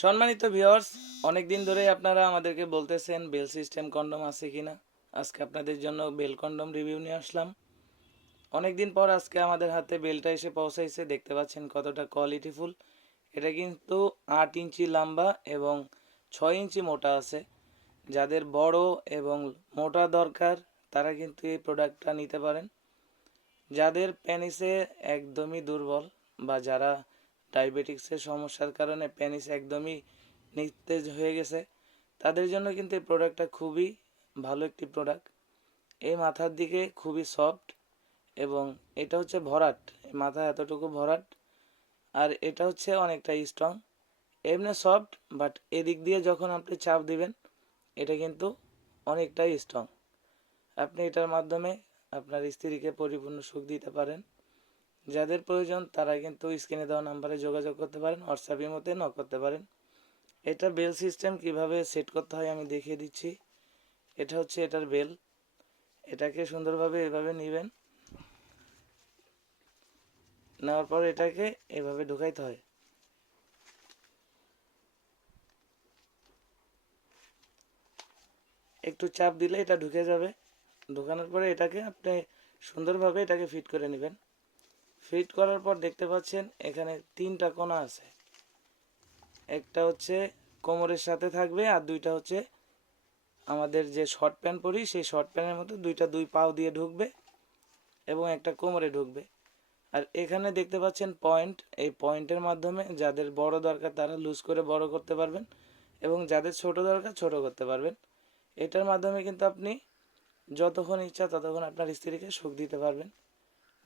সম্মানিত ভিউয়ার্স, অনেক দিন ধরেই আপনারা আমাদেরকে বলতেছেন বেল সিস্টেম কন্ডম আছে কিনা। আজকে আপনাদের জন্য বেল কন্ডম রিভিউ নিয়ে আসলাম। অনেক দিন পর আজকে আমাদের হাতে বেলটা এসে পৌঁছাইছে। দেখতে পাচ্ছেন কতটা কোয়ালিটিফুল। এটা কিন্তু 8 ইঞ্চি লম্বা এবং 6 ইঞ্চি মোটা আছে। যাদের বড় এবং মোটা দরকার তারা কিন্তু এই প্রোডাক্টটা নিতে পারেন। যাদের পেনিসে একদমই দুর্বল বা যারা ডায়াবেটিক্সের সমস্যার কারণে পেনিস একদমই নিস্তেজ হয়ে গেছে, তাদের জন্য কিন্তু এই প্রোডাক্টটা খুবই ভালো একটি প্রোডাক্ট। এই মাথার দিকে খুবই সফট এবং এটা হচ্ছে ভরাট, এই মাথা এতটুকু ভরাট। আর এটা হচ্ছে অনেকটা স্ট্রং। এমনি সফট, বাট এদিক দিয়ে যখন আপনি চাপ দিবেন এটা কিন্তু অনেকটাই স্ট্রং। আপনি এটার মাধ্যমে আপনার স্ত্রীকে পরিপূর্ণ সুখ দিতে পারেন। যাদের প্রয়োজন তারা কিন্তু স্ক্রিনে দেওয়া নাম্বারে যোগাযোগ করতে পারেন, হোয়াটসঅ্যাপ ইমোতে নক করতে পারেন। এটা বেল সিস্টেম কিভাবে সেট করতে হয় আমি দেখিয়ে দিচ্ছি। এটা হচ্ছে এটার বেল। এটাকে সুন্দরভাবে এভাবে নেবেন, নেওয়ার পর এটাকে এভাবে ঢুকাইতে হয়। একটু চাপ দিলে এটা ঢুকে যাবে। ঢুকানোর পরে এটাকে আপনি সুন্দরভাবে এটাকে ফিট করে নেবেন। ফিট করার পর দেখতে পাচ্ছেন এখানে 3টা কোণা আছে। একটা হচ্ছে কোমরের সাথে থাকবে আর দুইটা হচ্ছে আমাদের যে শর্ট প্যান্ট পরি সেই শর্ট প্যান্টের মতো দুই পাও দিয়ে ঢুকবে এবং একটা কোমরে ঢুকবে। আর এখানে দেখতে পাচ্ছেন পয়েন্ট, এই পয়েন্টের মাধ্যমে যাদের বড় দরকার তারা লুজ করে বড় করতে পারবেন এবং যাদের ছোট দরকার ছোট করতে পারবেন। এটার মাধ্যমে কিন্তু আপনি যতক্ষণ ইচ্ছা ততক্ষণ আপনার স্ত্রীকে সুখ দিতে পারবেন।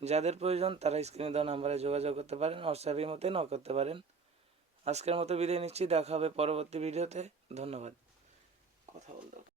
যাদের প্রয়োজন তারা স্ক্রিনে দেওয়া নাম্বারে যোগাযোগ করতে পারেন, হোয়াটসঅ্যাপের মধ্যে নক করতে পারেন। আজকের মতো বিদায় নিচ্ছি, দেখা হবে পরবর্তী ভিডিওতে। ধন্যবাদ। কথা বলতে